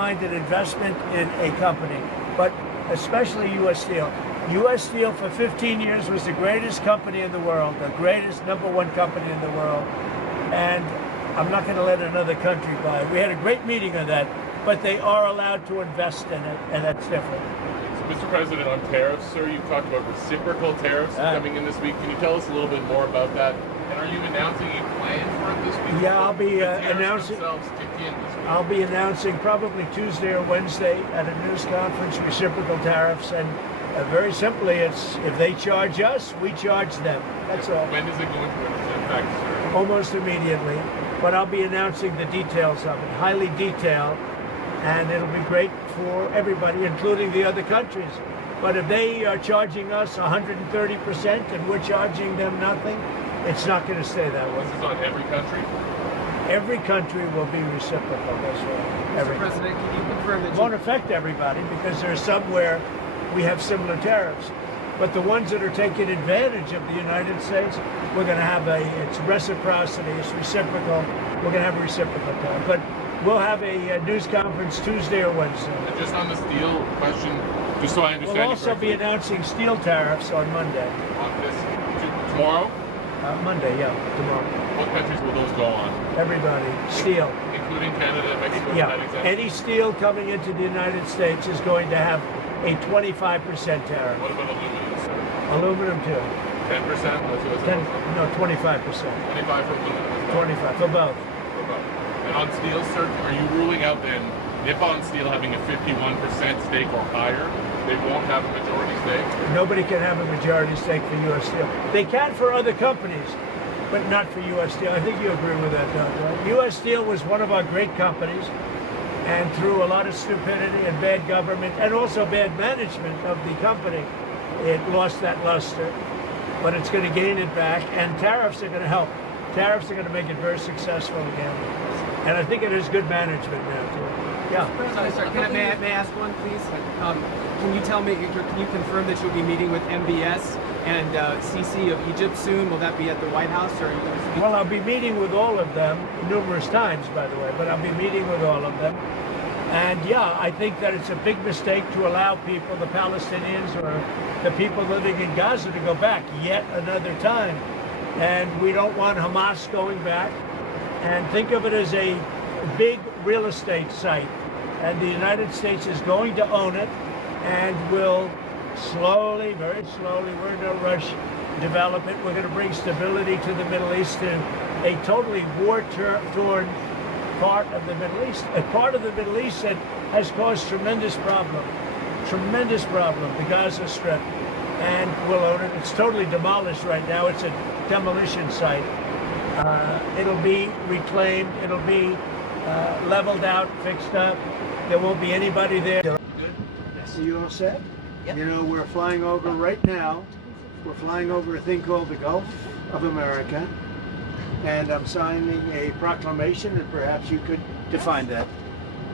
mind an investment in a company, but especially U.S. Steel. U.S. Steel for 15 years was the greatest company in the world, the greatest #1 company in the world, and I'm not going to let another country buy it. We had a great meeting on that, but they are allowed to invest in it, and that's different. Mr. President, on tariffs, sir, you've talked about reciprocal tariffs coming in this week. Can you tell us a little bit more about that? And are you announcing a plan for it this week? Yeah, I'll be announcing. I'll be announcing probably Tuesday or Wednesday at a news conference reciprocal tariffs, and very simply, it's if they charge us, we charge them. That's all. When is it going to impact, sir? Almost immediately, but I'll be announcing the details of it, highly detailed, and it'll be great for everybody, including the other countries. But if they are charging us 130% and we're charging them nothing, it's not going to stay that way. This is on every country? Every country will be reciprocal, that's right. Mr. President, can you confirm that it won't affect everybody because there's some where we have similar tariffs. But the ones that are taking advantage of the United States, we're going to have it's reciprocity, it's reciprocal. We're going to have a reciprocal tariff. But we'll have a news conference Tuesday or Wednesday. And just on the steel question, just so I understand. We'll also be announcing steel tariffs on Monday. On this tomorrow? Monday, yeah, tomorrow. What countries will those go on? Everybody. Steel. Including Canada, Mexico, yeah. United States? Any steel coming into the United States is going to have a 25% tariff. What about aluminum, sir? Aluminum too. 10%? No, 25%. 25 for aluminum. 25 for both. For both. And on steel, sir, are you ruling out then Nippon Steel having a 51% stake or higher? They won't have a majority stake? Nobody can have a majority stake for U.S. Steel. They can for other companies, but not for U.S. Steel. I think you agree with that, Doug, right? U.S. Steel was one of our great companies, and through a lot of stupidity and bad government and also bad management of the company, it lost that luster. But it's going to gain it back, and tariffs are going to help. Tariffs are going to make it very successful again. And I think it is good management now, too. Yeah. Sorry, may I ask one, please? Can you tell me, can you confirm that you'll be meeting with MBS and CC of Egypt soon? Will that be at the White House, or are you going to speak? Well, I'll be meeting with all of them numerous times, by the way, but I'll be meeting with all of them. And yeah, I think that it's a big mistake to allow people, the Palestinians or the people living in Gaza, to go back yet another time. And we don't want Hamas going back. And think of it as a big real estate site. And the United States is going to own it and will slowly, very slowly, we're in no rush, develop it. We're going to bring stability to the Middle East, and a totally war-torn part of the Middle East, a part of the Middle East that has caused tremendous problem, the Gaza Strip, and we'll own it. It's totally demolished right now. It's a demolition site. It'll be reclaimed. It'll be leveled out, fixed up. There won't be anybody there. Good. Yes. Are you all set? Yep. You know, we're flying over right now. We're flying over a thing called the Gulf of America. And I'm signing a proclamation, and perhaps you could define that.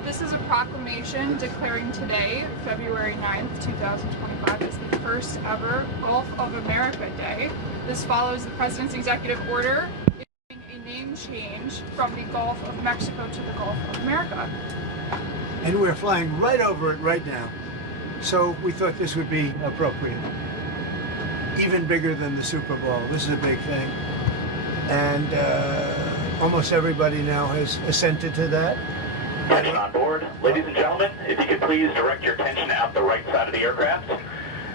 This is a proclamation declaring today, February 9th, 2025, as the first ever Gulf of America Day. This follows the President's executive order issuing a name change from the Gulf of Mexico to the Gulf of America. And we're flying right over it right now. So we thought this would be appropriate. Even bigger than the Super Bowl. This is a big thing. And almost everybody now has assented to that. Attention on board. Ladies and gentlemen, if you could please direct your attention out the right side of the aircraft.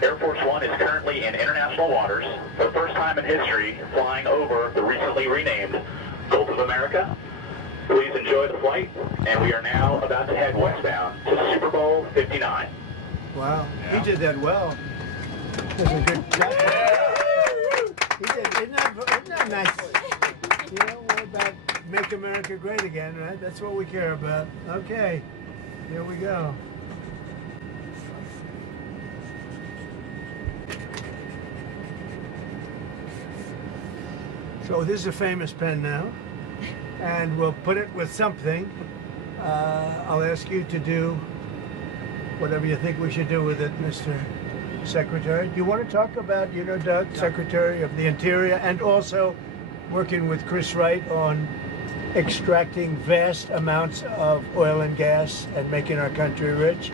Air Force One is currently in international waters for the first time in history, flying over the recently renamed Gulf of America. Please enjoy the flight, and we are now about to head westbound to Super Bowl 59. Wow, he did that well. That's a good job. He did. Isn't that nice? You know, we're about make America great again, right? That's what we care about. Okay, here we go. So this is a famous pen now, and we'll put it with something. I'll ask you to do whatever you think we should do with it, Mr. Secretary. Do you want to talk about, you know, Doug, Secretary of the Interior, and also working with Chris Wright on extracting vast amounts of oil and gas and making our country rich.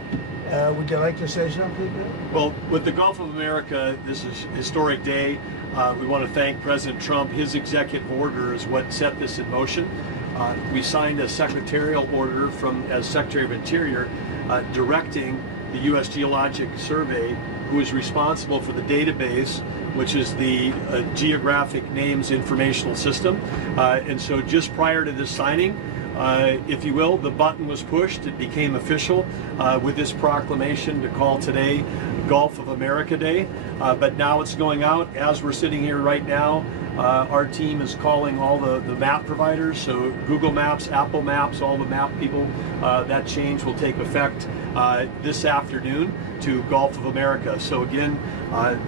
Would you like to say something? Well, with the Gulf of America, this is a historic day. We want to thank President Trump. His executive order is what set this in motion. We signed a secretarial order as Secretary of Interior directing the U.S. Geologic Survey, who is responsible for the database, which is the Geographic Names Informational System. And so just prior to this signing, if you will, the button was pushed. It became official with this proclamation to call today Gulf of America Day. But now it's going out. As we're sitting here right now, our team is calling all the map providers, so Google Maps, Apple Maps, all the map people. That change will take effect this afternoon to Gulf of America. So again,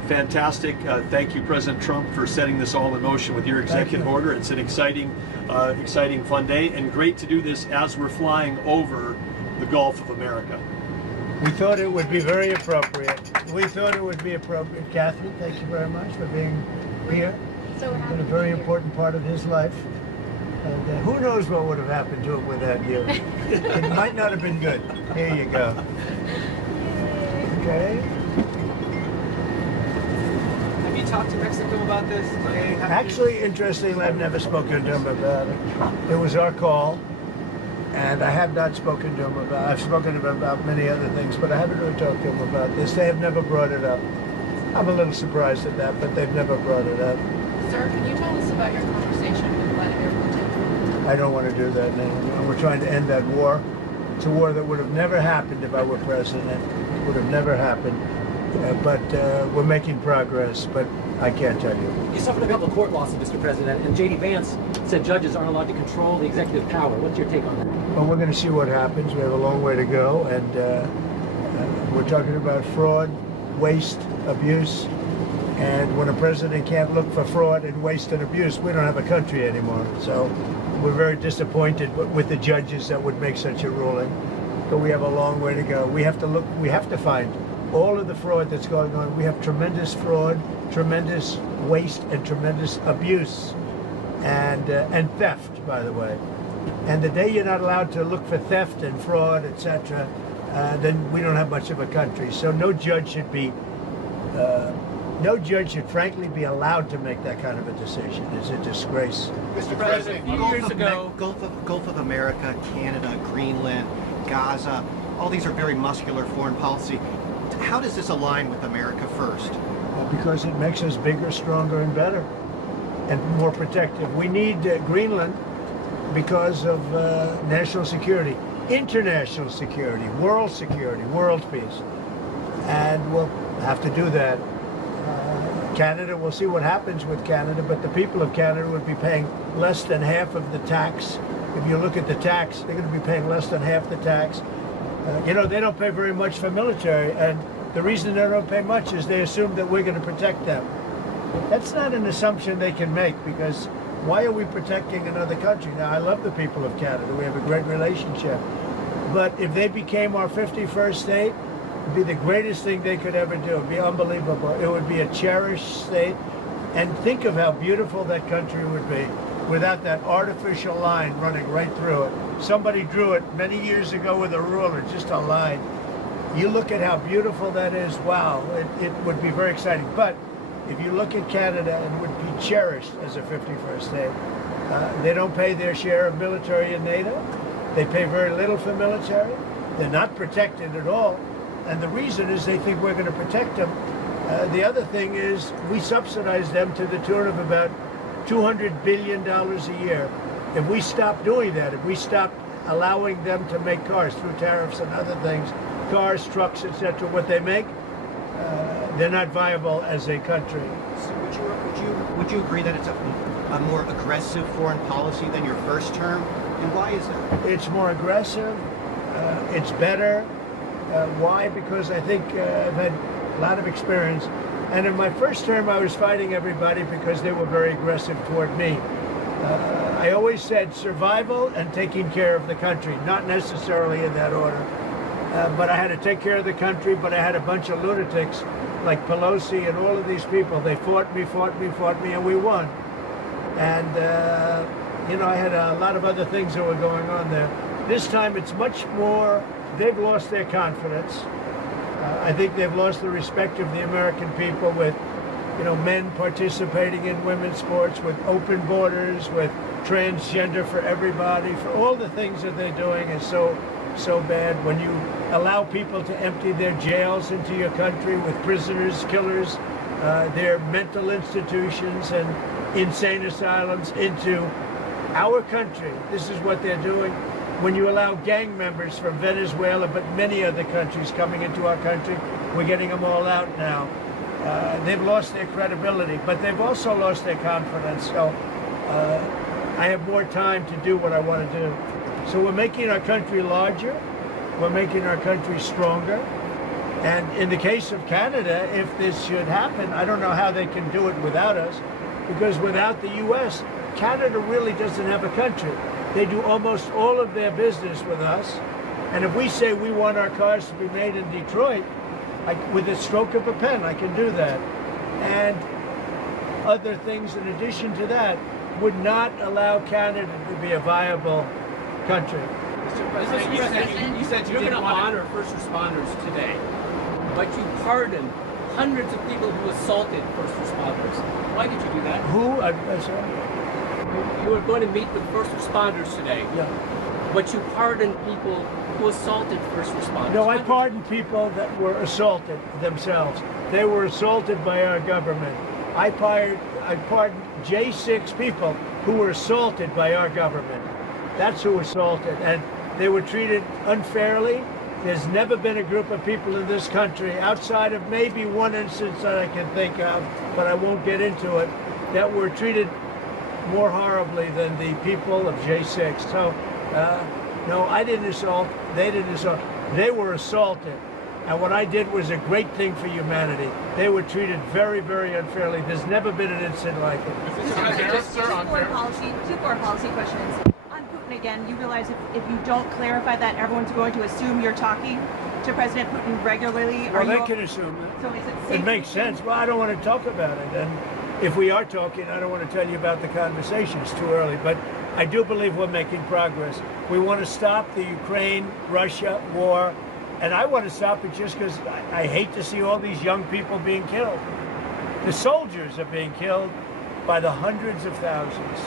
fantastic. Thank you, President Trump, for setting this all in motion with your executive order. It's an exciting, fun day, and great to do this as we're flying over the Gulf of America. We thought it would be very appropriate. Catherine, thank you very much for being here. So It's been a very important part of his life. And who knows what would have happened to him without you. It might not have been good. Here you go. Okay. Have you talked to Mexico about this? Actually, interestingly, I've never spoken to him about it. It was our call, and I have not spoken to him about it. I've spoken to him about many other things, but I haven't really talked to him about this. They have never brought it up. I'm a little surprised at that, but they've never brought it up. Sir, can you tell us about your conversation with Vladimir Putin? I don't want to do that now. We're trying to end that war. It's a war that would have never happened if I were president. It would have never happened. But we're making progress, but I can't tell you. You suffered a couple of court losses, Mr. President, and J.D. Vance said judges aren't allowed to control the executive power. What's your take on that? Well, we're going to see what happens. We have a long way to go, and we're talking about fraud, waste, abuse. And when a president can't look for fraud and waste and abuse, we don't have a country anymore. So we're very disappointed with the judges that would make such a ruling. But we have a long way to go. We have to find all of the fraud that's going on. We have tremendous fraud, tremendous waste, and tremendous abuse, and theft, by the way. And the day you're not allowed to look for theft and fraud, etc., then we don't have much of a country. So no judge should frankly be allowed to make that kind of a decision. It's a disgrace. Mr. President, a few years ago, Gulf of America, Canada, Greenland, Gaza, all these are very muscular foreign policy. How does this align with America first? Because it makes us bigger, stronger, and better, and more protective. We need Greenland because of national security, international security, world peace. And we'll have to do that. Canada, we'll see what happens with Canada, but the people of Canada would be paying less than half of the tax. If you look at the tax, they're going to be paying less than half the tax. They don't pay very much for military, and the reason they don't pay much is they assume that we're going to protect them. That's not an assumption they can make, because why are we protecting another country? Now, I love the people of Canada. We have a great relationship. But if they became our 51st state, it would be the greatest thing they could ever do. It would be unbelievable. It would be a cherished state. And think of how beautiful that country would be without that artificial line running right through it. Somebody drew it many years ago with a ruler, just a line. You look at how beautiful that is, wow, it would be very exciting. But if you look at Canada, it would be cherished as a 51st state. They don't pay their share of military in NATO. They pay very little for military. They're not protected at all. And the reason is they think we're going to protect them. The other thing is we subsidize them to the tune of about $200 billion a year. If we stop doing that, if we stop allowing them to make cars through tariffs and other things, cars, trucks, etc., what they make, they're not viable as a country. So would you agree that it's a more aggressive foreign policy than your first term? And why is that? It's more aggressive. It's better. Why? Because I think I've had a lot of experience. And in my first term, I was fighting everybody because they were very aggressive toward me. I always said survival and taking care of the country, not necessarily in that order. But I had to take care of the country, but I had a bunch of lunatics like Pelosi and all of these people. They fought me, and we won. And I had a lot of other things that were going on there. This time it's much more, they've lost their confidence. I think they've lost the respect of the American people with, men participating in women's sports, with open borders, with transgender for everybody, for all the things that they're doing is so bad. When you allow people to empty their jails into your country with prisoners, killers, their mental institutions and insane asylums into our country, this is what they're doing. When you allow gang members from Venezuela, but many other countries coming into our country, we're getting them all out now. They've lost their credibility, but they've also lost their confidence. So I have more time to do what I want to do. So we're making our country larger. We're making our country stronger. And in the case of Canada, if this should happen, I don't know how they can do it without us, because without the U.S., Canada really doesn't have a country. They do almost all of their business with us. And if we say we want our cars to be made in Detroit, with a stroke of a pen, I can do that. And other things in addition to that would not allow Canada to be a viable country. Mr. President, you said you're going to want honor first responders today, but you pardoned hundreds of people who assaulted first responders. Why did you do that? Who? I'm sorry. You were going to meet with first responders today. Yeah. But you pardoned people who assaulted first responders. No, I pardoned people that were assaulted themselves. They were assaulted by our government. I pardoned J6 people who were assaulted by our government. That's who assaulted, and they were treated unfairly. There's never been a group of people in this country, outside of maybe one instance that I can think of, but I won't get into it, that were treated more horribly than the people of J6. So, no, I didn't assault. They didn't assault. They were assaulted. And what I did was a great thing for humanity. They were treated very, very unfairly. There's never been an incident like it. Two foreign policy questions. On Putin again, you realize if you don't clarify that, everyone's going to assume you're talking to President Putin regularly? Well, they can assume it. So is it safe? It makes sense. Well, I don't want to talk about it. And if we are talking, I don't want to tell you about the conversation. It's too early. But I do believe we're making progress. We want to stop the Ukraine-Russia war. And I want to stop it just because I hate to see all these young people being killed. The soldiers are being killed by the hundreds of thousands.